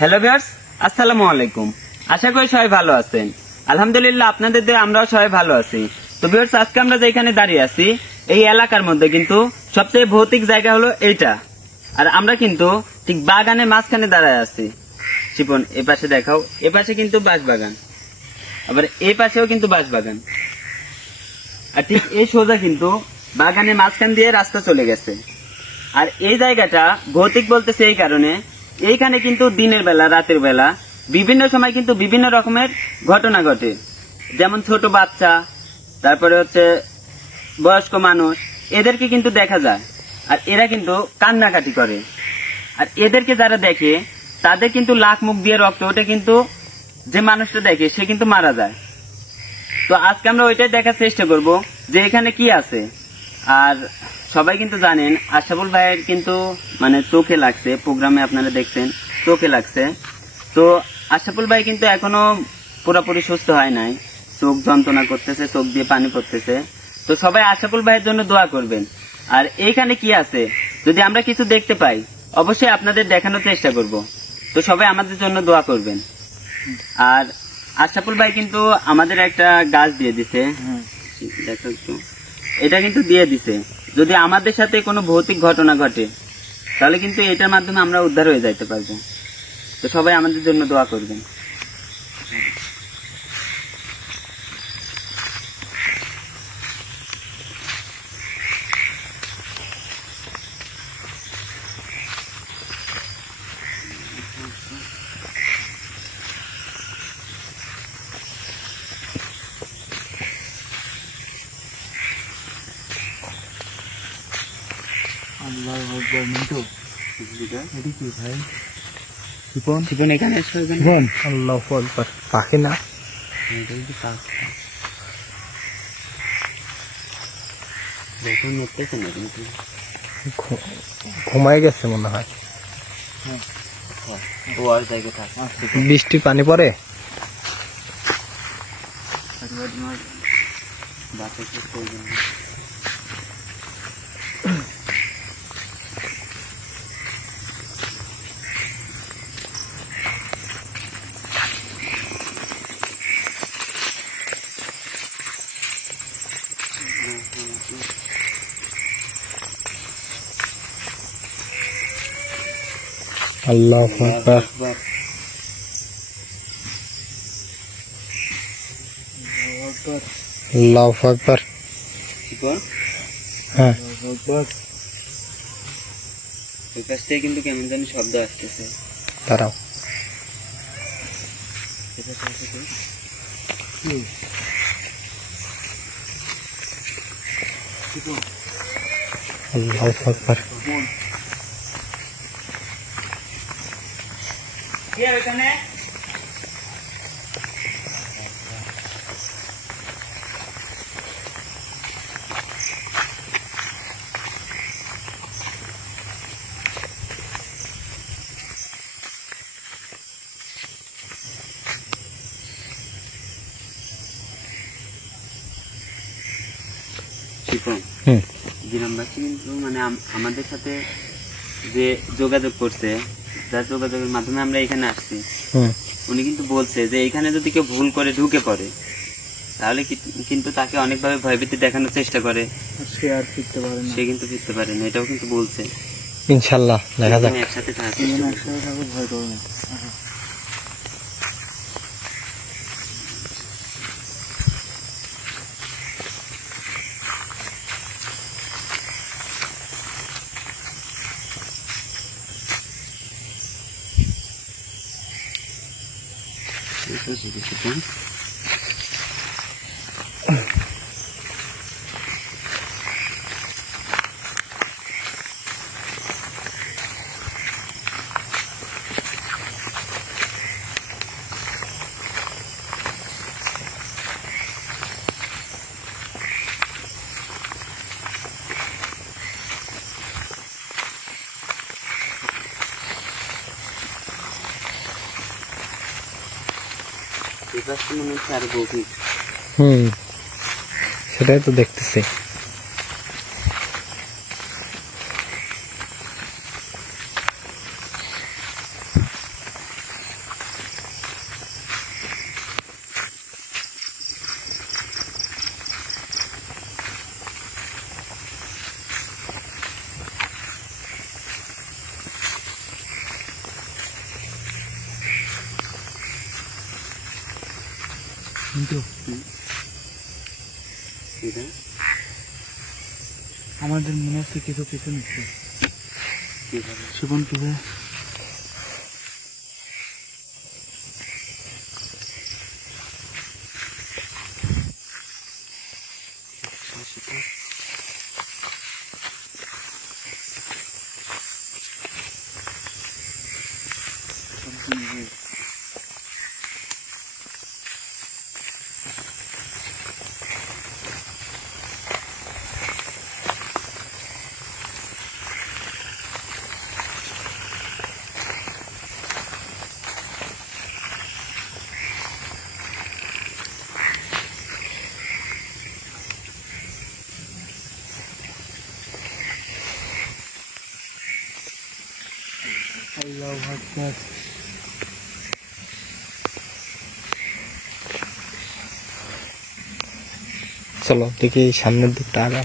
Hello viewers, আসসালামু আলাইকুম। আশা করি সবাই ভালো আছেন। আলহামদুলিল্লাহ, আপনাদের দয়ে আমরাও সবাই ভালো আছি। তো ভিউয়ার্স, আজকে আমরা যেখানে দাঁড়িয়ে আছি এই এলাকার মধ্যে কিন্তু সবচেয়ে ভৌতিক জায়গা হলো এইটা। আর আমরা কিন্তু ঠিক বাগানের মাঝখানে দাঁড়ায় আছি। শিপন, এ পাশে দেখাও। এ পাশে কিন্তু বাঁশবাগান, আবার এই পাশেও কিন্তু বাঁশবাগান। আর ঠিক এই সোজা কিন্তু বাগানের মাঝখান দিয়ে রাস্তা চলে গেছে। আর এই জায়গাটা ভৌতিক বলতেছে এই কারণে, এইখানে কিন্তু দিনের বেলা রাতের বেলা বিভিন্ন সময় কিন্তু বিভিন্ন রকমের ঘটনা ঘটে। যেমন ছোট বাচ্চা, তারপরে হচ্ছে বয়স্ক মানুষ, এদেরকে কিন্তু দেখা যায়। আর এরা কিন্তু কান্নাকাটি করে। আর এদেরকে যারা দেখে তাদের কিন্তু লাখ মুখ দিয়ে রক্ত ওঠে, কিন্তু যে মানুষটা দেখে সে কিন্তু মারা যায়। তো আজকে আমরা ওইটাই দেখার চেষ্টা করব যে এখানে কি আছে। আর সবাই কিন্তু জানেন আশরাফুল ভাইয়ের কিন্তু মানে চোখে লাগছে, প্রোগ্রামে আপনারা দেখছেন চোখে লাগছে। তো আশরাফুল ভাই কিন্তু এখনো পুরোপুরি সুস্থ হয় নাই, চোখ যন্ত্রণা করতেছে, চোখ দিয়ে পানি পড়তেছে। তো সবাই আশরাফুল ভাইয়ের জন্য দোয়া করবেন। আর এইখানে কি আছে যদি আমরা কিছু দেখতে পাই অবশ্যই আপনাদের দেখানোর চেষ্টা করব। তো সবাই আমাদের জন্য দোয়া করবেন। আর আশরাফুল ভাই কিন্তু আমাদের একটা গাছ দিয়ে দিছে, দেখো একটু, এটা কিন্তু দিয়ে দিছে। যদি আমাদের সাথে কোনো ভৌতিক ঘটনা ঘটে তাহলে কিন্তু এটার মাধ্যমে আমরা উদ্ধার হয়ে যাইতে পারবো। তো সবাই আমাদের জন্য দোয়া করবেন। পাখি না, ঘুমাই গেছে মনে হয়। বৃষ্টি পানি পড়ে। আল্লাহু আকবার। আল্লাহু আকবার। হ্যাঁ, ওই পাশ থেকে কিন্তু কেমন জানি শব্দ আসতেছে। দাঁড়াও। আল্লাহু আকবার। এখানে গ্রামবাসী কিন্তু মানে আমাদের সাথে যে যোগাযোগ করছে, যার যোগাযোগের মাধ্যমে আমরা এখানে আসছি, উনি কিন্তু বলছে যে এখানে যদি কেউ ভুল করে ঢুকে পড়ে তাহলে কিন্তু তাকে অনেকভাবে ভয়ভীতি দেখানোর চেষ্টা করে, সে কিন্তু ফিরতে পারে না। এটাও কিন্তু বলছে। ইনশাআল্লাহ দেখা যাক। একসাথে থাকবো, ভয় করবে না। সেটাই তো দেখতেছি। আমাদের মনে হচ্ছে কিছু কিছু নিচ্ছে শিবন কিভাবে আল্লাহু আকবার চলো দেখি সামনের দিকটা আগা।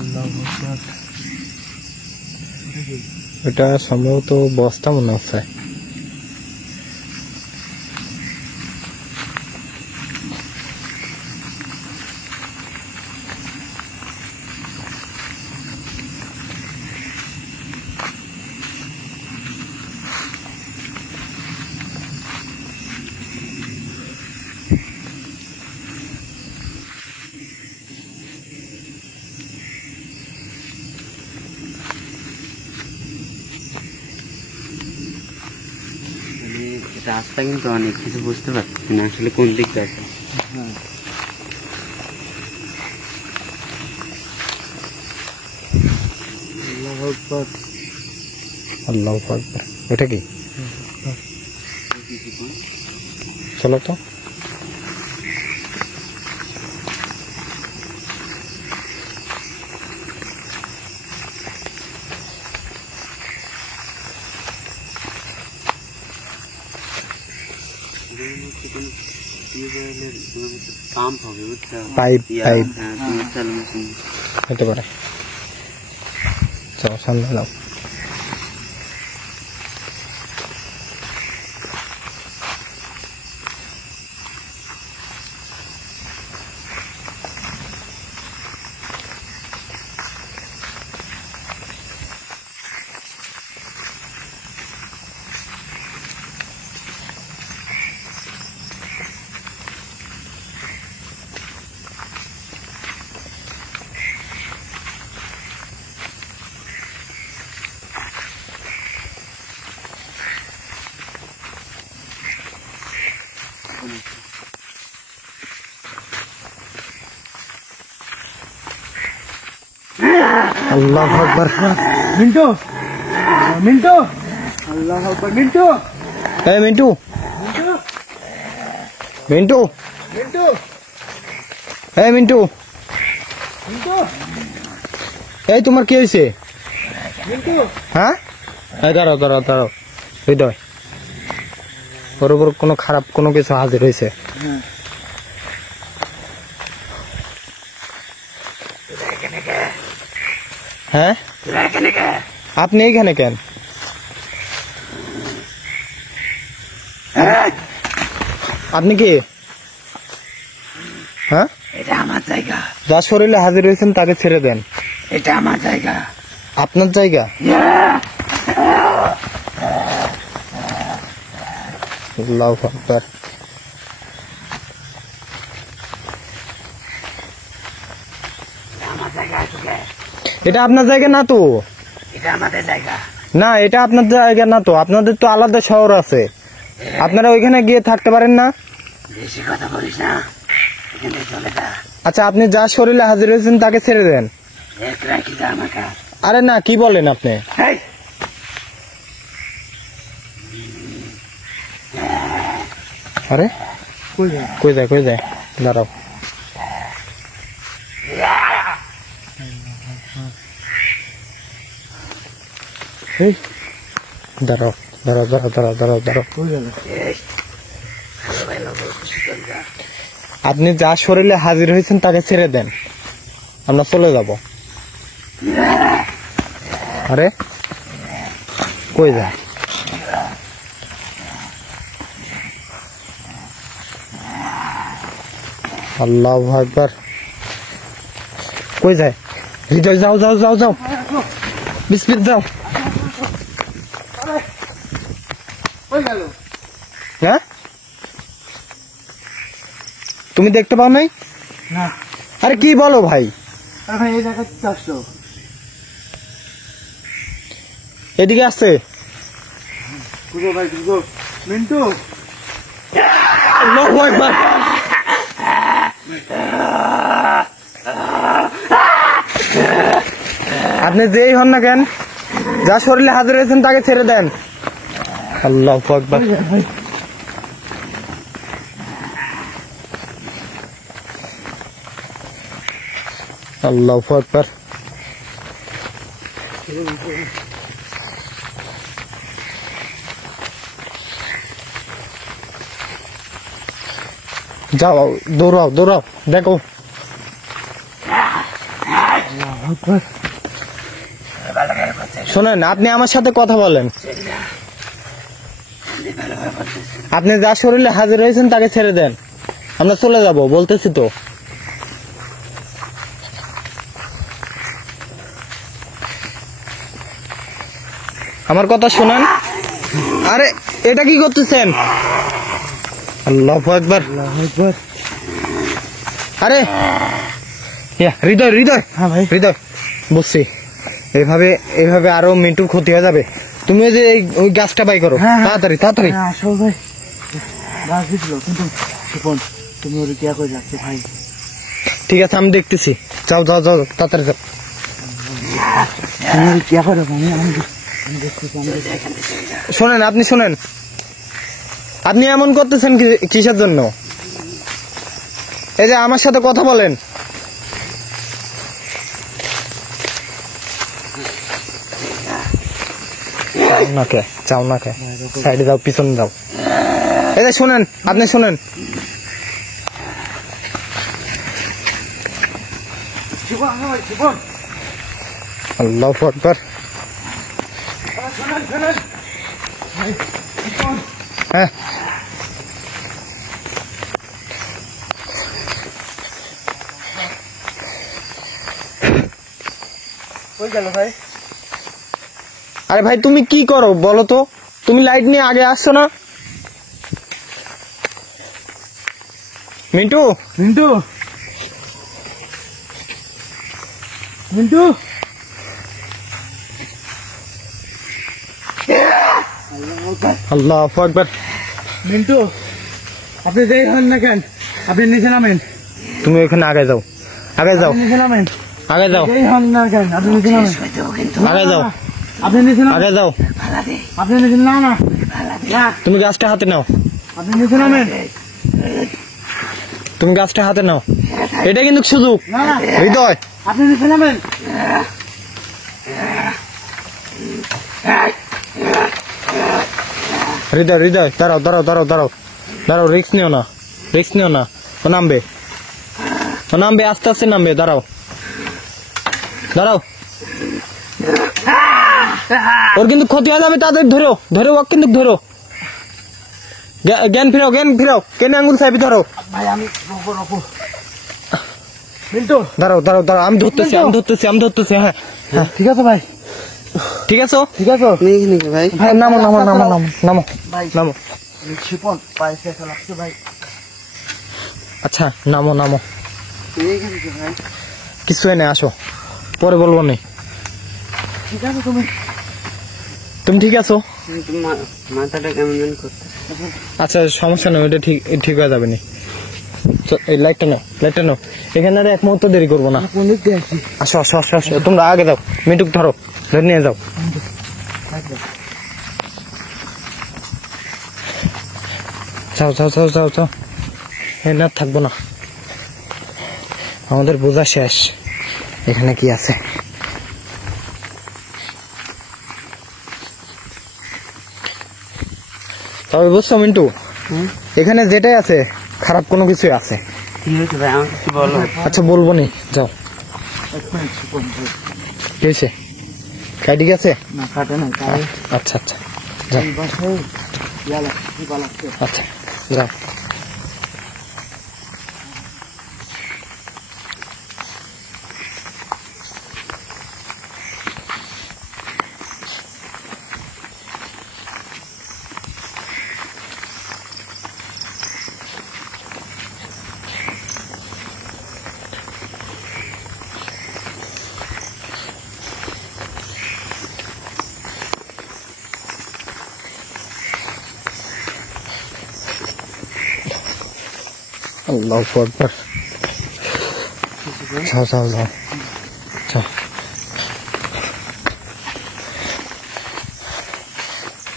আল্লাহু আকবার এটা সম্ভবত বস্তা মনে হচ্ছে। রাস্তা কিন্তু অনেক কিছু বুঝতে পারছি না আসলে কোন দিকটা আছে। আল্লাহু আকবার আল্লাহু আকবার ওটা কি? চলো তো। পাম্প হবে বুঝছো, পাইপ পাইপ হ্যাঁ হতে পারে। চলো সামনে যাও। আল্লাহু আকবার। মিন্টু মিন্টু আল্লাহু আকবার মিন্টু এই মিন্টু মিন্টু মিন্টু এই মিন্টু মিন্টু এই তোমার কি হয়েছে? মিন্টু হ্যাঁ এই দাঁড়াও দাঁড়াও দাঁড়াও হৃদয় ওর উপর কোনো খারাপ কোনো কিছু হাজির হয়েছে। হ্যাঁ আপনি এইখানে কেন? আপনি কি? হ্যাঁ এটা আমার জায়গা, যার শরীরে হাজির হয়েছেন তাকে ছেড়ে দেন। এটা আমার জায়গা। আপনার জায়গা? আল্লাহু আকবার। আমার জায়গা আছে কে? এটা আপনার জায়গা না তো। এটা আমাদের জায়গা। না এটা আপনার জায়গা না তো, আপনাদের তো আলাদা শহর আছে, আপনারা ওইখানে গিয়ে থাকতে পারেন না? বেশি কথা বলিস না, আচ্ছা আপনি যা শরীরে হাজির হয়েছেন তাকে ছেড়ে দেন। আরে না, কি বলেন আপনি? আরে কই যায় দাঁড়াও। দাঁড়াও। আপনি যা শরীরে হাজির হয়েছেন তাকে ছেড়ে দেন, আমরা চলে যাব। আরে কই যায়? আল্লাহু আকবার। কই যায়? হৃদয় যাও বিসমিল্লাহ যাও। হ্যাঁ তুমি দেখতে পাও নাই? না আরে কি বলো ভাই? আরে ভাই এই জায়গাতে আসলো। এদিকে আসছে। গুগো ভাই গুগো। মিন্টু আল্লাহু আকবার। আপনি যেই হন না কেন, যা শরীরে হাজির হয়েছেন তাকে ছেড়ে দেন। আল্লাহু আকবার। আল্লাহু আকবার। যাও দৌড়াও দেখো। শোনেন, আপনি আমার সাথে কথা বলেন। আপনি যা শরীরে হাজির হয়েছেন তাকে ছেড়ে দেন, আমরা চলে যাব বলতেছি তো। আমার কথা শোনেন। আরে এটা কি করতেছেন? আল্লাহু আকবার। আরে হৃদয় হ্যাঁ ভাই হৃদয় বুঝছি। এইভাবে আরো মিন্টুর ক্ষতি হয়ে যাবে। তুমি ওই যে ওই গাছটা বাই করো। হ্যাঁ, তাড়াতাড়ি আসো ভাই। গাছ দিছিল কিন্তু শিপন তুমি ওর কি করে যাচ্ছে ভাই? ঠিক আছে আমি দেখতেছি। যাও তাড়াতাড়ি যাও। তুমি ওর কি করে? আমি দেখতেছি। শোনেন, আপনি এমন করতেছেন কিসের জন্য? এই যে আমার সাথে কথা বলেন। চাও না কে সাইডে যাও, পিছনে যাও। এই যে শোনেন, আপনি শোনেন। আল্লাহু আকবার। হ্যাঁ কই গেল ভাই? আরে ভাই তুমি কি করো বলো তো? তুমি লাইট নিয়ে আগে আসছো না? মিন্টু আল্লাহু আকবার। মিন্টু আপনি যেই হন না কেন, আপনি নিচে নামেন। তুমি ওখানে আগে যাও। নিচে নামেন। যেই হন না কেন আপনি নিচে নামেন। আপনি নিচে নামেন। আপনি নিচে না। তুমি গাছটা হাতে নাও। আপনি নিচে নামেন। এটা কিন্তু সুযোগ। না হৃদয় আপনি নিচে নামেন। হৃদয় দাঁড়াও। রিস্ক নিও না। ও নামবে আস্তে আস্তে নামবে। দাঁড়াও। ওর কিন্তু ক্ষতি হয়ে যাবে। তাদের ধরো ও কিন্তু ধরো। জ্ঞান ফিরাও। কেন আঙ্গুল চাইবি? ধরো ভাই আমি রকো। মিন্টু দাঁড়াও। আমি ধরতেছি। হ্যাঁ ঠিক আছে ভাই। ঠিক আছে ভাই ভাই নামো। ভাই শিপন পাইছে লাগছে ভাই। আচ্ছা নামো। ভাই কিছু এনে আসো, পরে বলবো নি। ঠিক আছে তুমি ঠিক আছো? মাথাটা কেমন করতে? আচ্ছা সমস্যা নেই, ওটা ঠিক হয়ে যাবে নি। এই লাইটটা নাও এখানে আর এক মুহূর্ত দেরি করবো না। কোন দিক দিয়ে আসি? আসো আসো আসো আসো, তোমরা আগে যাও, মিটুক ধরো, ধরে নিয়ে যাও। যাও যাও যাও যাও যাও, এখানে আর থাকবো না, আমাদের বোঝা শেষ। এখানে কি আছে? তবে বুঝছো মিন্টু, এখানে যেটাই আছে খারাপ কোনো কিছুই আছে। কি হয়েছে ভাই, আমাকে কি বলো? আচ্ছা বলবো নি, যাও। কি হয়েছে? কাটি গেছে? না কাটে না, তাই আচ্ছা আচ্ছা, যাও। এই বাসায় ইয়ালা কি বালাচ্ছে। আচ্ছা যাও। আল্লাহু আকবার। যাও যাও যাও যাও।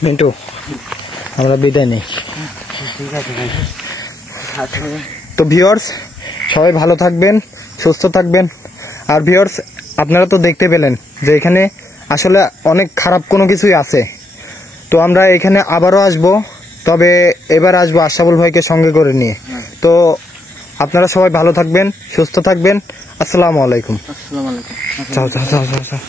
মিন্টু, আমরা বিদায় নেই। ঠিক আছে ভাই। তো ভিউয়ার্স, সবাই ভালো থাকবেন, সুস্থ থাকবেন। আর ভিউয়ার্স, আপনারা তো দেখতে পেলেন যে এখানে আসলে অনেক খারাপ কোনো কিছুই আছে। তো আমরা এখানে আবারও আসব, তবে এবার আসবো আশরাফুল ভাইকে সঙ্গে করে নিয়ে। তো আপনারা সবাই ভালো থাকবেন, সুস্থ থাকবেন। আসসালামু আলাইকুম। আসসালামু আলাইকুম। যাও যাও যাও যাও যাও।